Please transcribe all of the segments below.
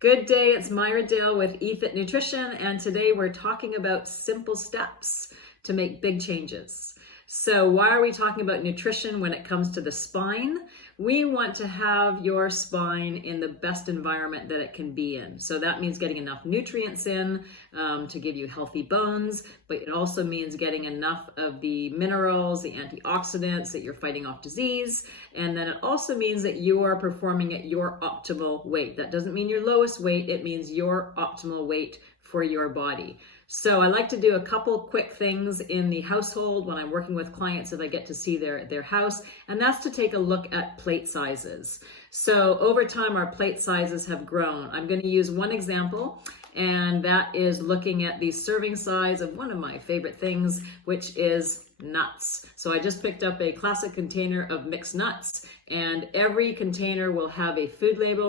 Good day, it's Myra Dill with EFit Nutrition, and today we're talking about simple steps to make big changes. So why are we talking about nutrition when it comes to the spine? We want to have your spine in the best environment that it can be in. So that means getting enough nutrients in to give you healthy bones, but it also means getting enough of the minerals, the antioxidants, that you're fighting off disease. And then it also means that you are performing at your optimal weight. That doesn't mean your lowest weight, it means your optimal weight for your body. So I like to do a couple quick things in the household when I'm working with clients that I get to see their house, and that's to take a look at plate sizes. So over time, our plate sizes have grown. I'm going to use one example, and that is looking at the serving size of one of my favorite things, which is nuts. So I just picked up a classic container of mixed nuts, and every container will have a food label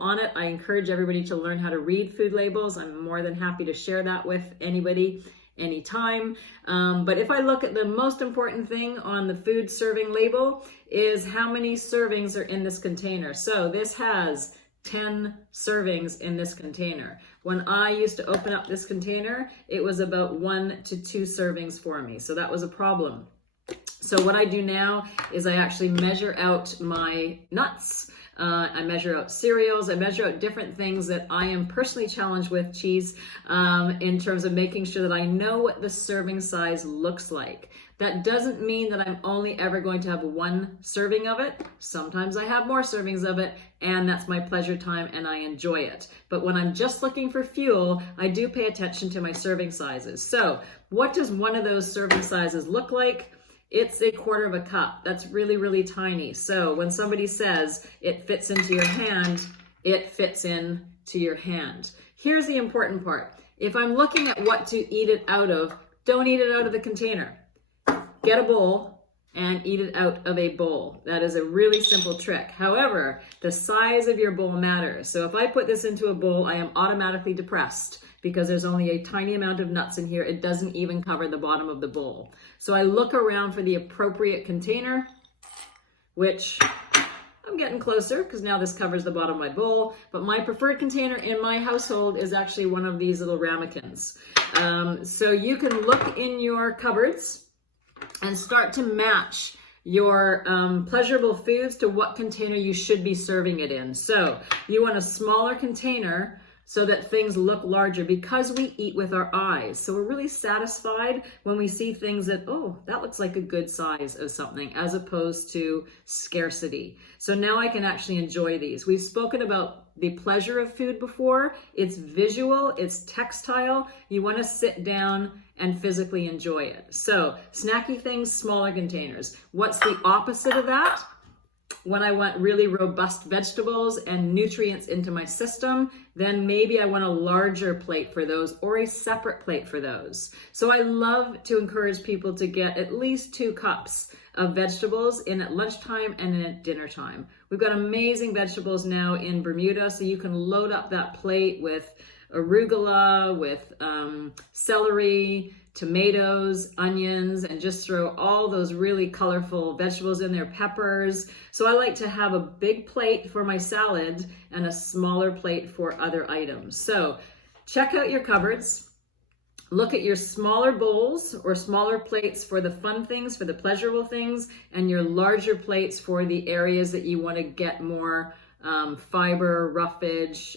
on it. I encourage everybody to learn how to read food labels. I'm more than happy to share that with anybody anytime. But if I look at the most important thing on the food serving label is how many servings are in this container. So this has 10 servings in this container. When I used to open up this container, it was about 1 to 2 servings for me. So that was a problem. So what I do now is I actually measure out my nuts. I measure out cereals. I measure out different things that I am personally challenged with, cheese, in terms of making sure that I know what the serving size looks like. That doesn't mean that I'm only ever going to have 1 serving of it. Sometimes I have more servings of it, and that's my pleasure time and I enjoy it. But when I'm just looking for fuel, I do pay attention to my serving sizes. So what does one of those serving sizes look like? It's 1/4 cup. That's really, really tiny. So when somebody says it fits into your hand, it fits into your hand. Here's the important part. If I'm looking at what to eat it out of, don't eat it out of the container. Get a bowl and eat it out of a bowl. That is a really simple trick. However, the size of your bowl matters. So if I put this into a bowl, I am automatically depressed because there's only a tiny amount of nuts in here. It doesn't even cover the bottom of the bowl. So I look around for the appropriate container, which I'm getting closer because now this covers the bottom of my bowl. But my preferred container in my household is actually one of these little ramekins. So you can look in your cupboards and start to match your pleasurable foods to what container you should be serving it in. So you want a smaller container so that things look larger because we eat with our eyes. So we're really satisfied when we see things that, oh, that looks like a good size of something, as opposed to scarcity. So now I can actually enjoy these. We've spoken about the pleasure of food before. It's visual, it's textile. You want to sit down and physically enjoy it. So snacky things, smaller containers. What's the opposite of that? When I want really robust vegetables and nutrients into my system, then maybe I want a larger plate for those or a separate plate for those. So I love to encourage people to get at least 2 cups of vegetables in at lunchtime and in at dinner time. We've got amazing vegetables now in Bermuda, so you can load up that plate with arugula, with celery, tomatoes, onions, and just throw all those really colorful vegetables in there, peppers. So I like to have a big plate for my salad and a smaller plate for other items. So check out your cupboards. Look at your smaller bowls or smaller plates for the fun things, for the pleasurable things, and your larger plates for the areas that you want to get more fiber, roughage,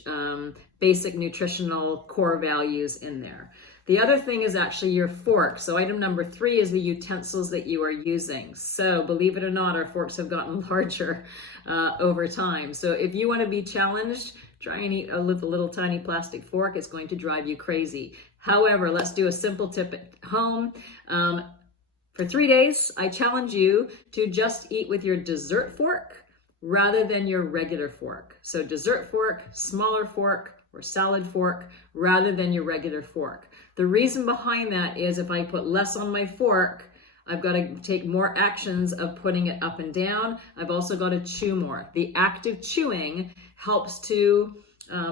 basic nutritional core values in there. The other thing is actually your fork. So item number 3 is the utensils that you are using. So believe it or not, our forks have gotten larger over time. So if you want to be challenged, try and eat a little tiny plastic fork. It's going to drive you crazy. However, let's do a simple tip at home. For 3 days, I challenge you to just eat with your dessert fork rather than your regular fork. So dessert fork, smaller fork, or salad fork rather than your regular fork. The reason behind that is if I put less on my fork, I've got to take more actions of putting it up and down. I've also got to chew more. The active chewing helps to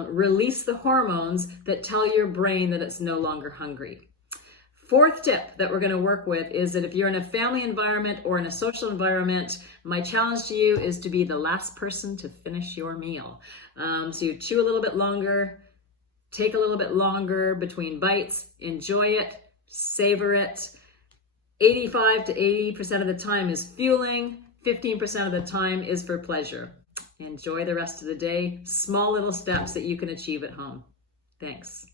release the hormones that tell your brain that it's no longer hungry. Fourth tip that we're going to work with is that if you're in a family environment or in a social environment, my challenge to you is to be the last person to finish your meal. So you chew a little bit longer, take a little bit longer between bites, enjoy it, savor it. 85 to 80% of the time is fueling, 15% of the time is for pleasure. Enjoy the rest of the day. Small little steps that you can achieve at home. Thanks.